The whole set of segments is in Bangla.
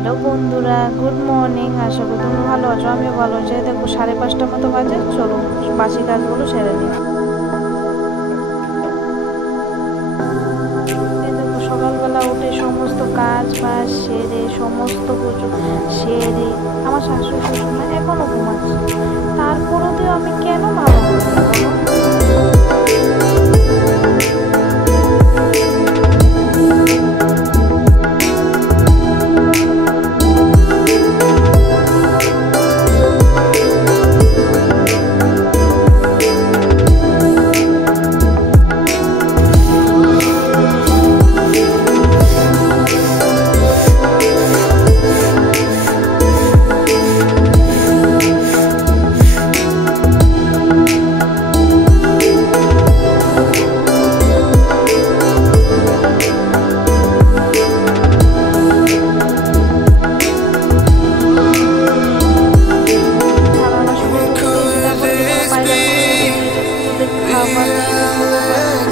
হ্যালো বন্ধুরা, গুড মর্নিং। আশা করি তুমি ভালো আছো, আমিও ভালো আছি। দেখো 5:30 মতো বাজে, চলো বাসি কাজগুলো সেরে নিই। এই দেখো সকালবেলা উঠে সমস্ত কাজ বাজ সেরে সমস্ত কিছু সেরে আমার শাশুড়ি শ্বশুর এখনো ঘুমাচ্ছে, তারপরেও আমি কেন ভালো করবো বলো?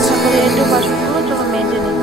তারপরে একটু বাসনগুলো চলো মেজে নিই।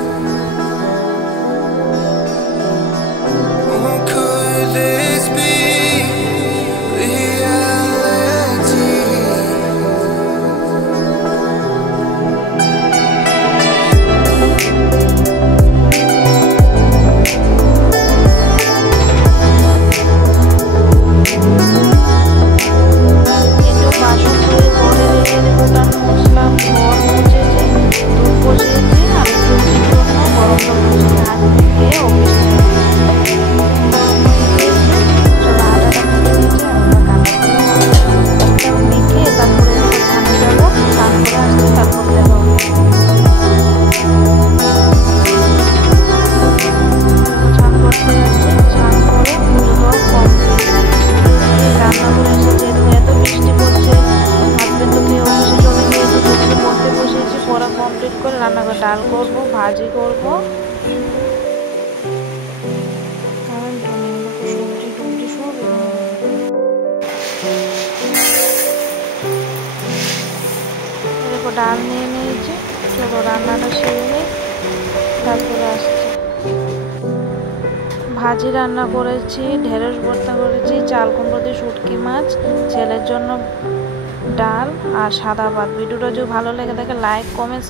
কমপ্লিট করে রান্না করে ডাল করবো, ভাজি করবো, সবজি টবজি সব। দেখো ডাল নিয়ে নিয়েছি, চলো রান্নাটা সেরে নিই, তারপরে আসছি। ভাজি রান্না করেছি, ঢেঁড়স ভর্তা করেছি, চাল কুমড়ো দিয়ে শুটকি মাছ, ছেলের জন্য ডাল আর সাদা ভাত। ভিডিওটা যদি ভালো লেগে থাকে লাইক কমেন্ট